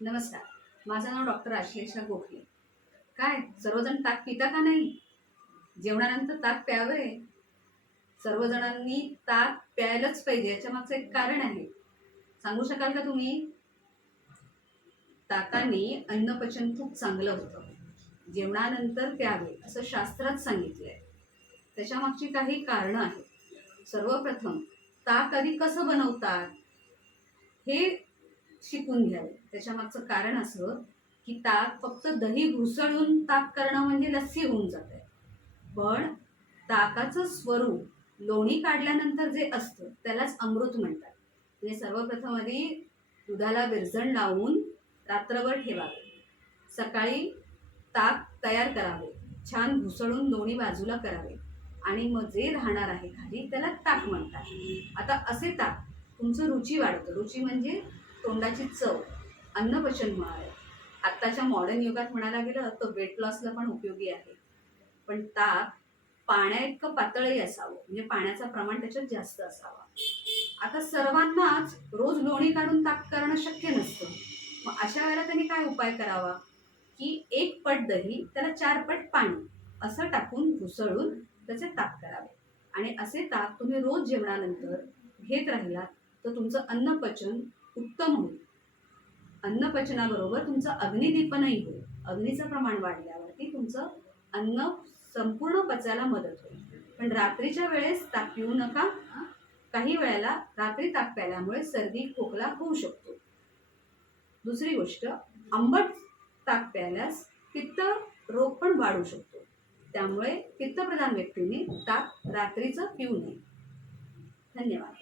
नमस्कार. माझं नाव डॉक्टर आश्लेषा गोखले. काय सर्वजण ताक पिता का नाही? जेवणानंतर ताक प्यावे. सर्वजणांनी ताक प्यायलाच पाहिजे, याच्या मागचं एक कारण आहे. सांगू शकाल का तुम्ही? ताकाने अन्नपचन खूप चांगलं होतं. जेवणानंतर प्यावे असं शास्त्रात सांगितलंय. त्याच्या मागची काही कारणं आहेत. सर्वप्रथम ताक आधी कसं बनवतात हे शिकून घ्यावे. त्याच्या मागचं कारण असं की ताक फक्त दही घुसळून ताक करणं म्हणजे लस्सी होऊन जाते. पण ताकाचं स्वरूप लोणी काढल्यानंतर जे असतं त्यालाच अमृत म्हणतात. म्हणजे सर्वप्रथम आधी दुधाला विरजण लावून रात्रभर ठेवावे. सकाळी ताक तयार करावे. छान घुसळून दोन्ही बाजूला करावे आणि मग जे राहणार आहे खाली त्याला ताक म्हणतात. आता असे ताक तुमचं रुची वाढतं. रुची म्हणजे तोंडाची चव, अन्नपचन होणार आहे. आत्ताच्या मॉडर्न युगात म्हणायला गेलं तर वेट लॉसला पण उपयोगी आहे. पण ताक पाण्याइतकं पातळही असावं, म्हणजे पाण्याचं प्रमाण त्याच्यात जास्त असावं. आता सर्वांनाच रोज लोणी काढून ताक करणं शक्य नसतं. मग अशा वेळेला त्यांनी काय उपाय करावा की 1 पट दही त्याला 4 पट पाणी असं टाकून घुसळून त्याचे ताक करावे. आणि असे ताक तुम्ही रोज जेवणानंतर घेत राहिलात तर तुमचं अन्नपचन उत्तम होईल. अन्नपचनाबरोबर तुमचं अग्निदीपनही होईल. अग्नीचं प्रमाण वाढल्यावरती तुमचं अन्न संपूर्ण पचायला मदत होईल. पण रात्रीच्या वेळेस ताक पिऊ नका. काही वेळेला रात्री ताक प्यायल्यामुळे सर्दी खोकला होऊ शकतो. दुसरी गोष्ट, आंबट ताक प्यायल्यास पित्त रोग पण वाढू शकतो. त्यामुळे पित्तप्रधान व्यक्तीने ताक रात्रीचं पिऊ नये. धन्यवाद.